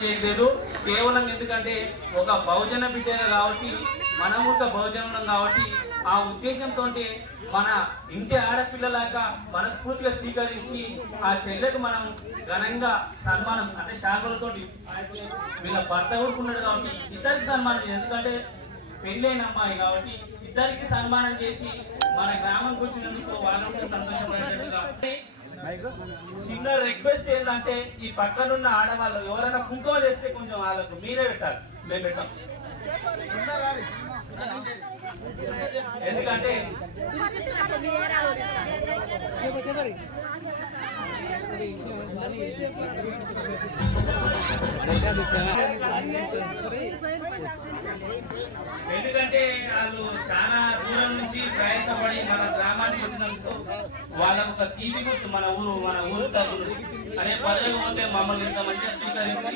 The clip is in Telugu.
లేదు కేవలం ఎందుకంటే ఒక బహుజన బిడ్డ కాబట్టి మనము బహుజనం కాబట్టి ఆ ఉద్దేశంతో మన ఇంటి ఆడపిల్లలాగా మనస్ఫూర్తిగా స్వీకరించి ఆ చెల్లెకు మనం ఘనంగా సన్మానం అంటే శాఖలతో వీళ్ళ భర్త ఊరుకున్నాడు కాబట్టి ఇద్దరికి సన్మానం ఎందుకంటే పెళ్ళైన అమ్మాయి కాబట్టి ఇద్దరికి సన్మానం చేసి మన గ్రామానికి వచ్చినందుకు వాళ్ళకు సంతోషపడేటట్టుగా చిన్న రిక్వెస్ట్ ఏంటంటే ఈ పక్కనున్న ఆడవాళ్ళు ఎవరైనా కుంకుమ చేస్తే కొంచెం వాళ్ళకు మీరే పెట్టాలి మేము పెట్టాం ఎందుకంటే ఎందుకంటే వాళ్ళు చాలా దూరం నుంచి ప్రయాసపడి మన గ్రామానికి వచ్చినందుకు వాళ్ళకు ఒక తీపి గుర్తు మన ఊరు తగ్గులు అనే పదవి ఉంటే మమ్మల్ని ఇంత మంచిగా స్వీకరించి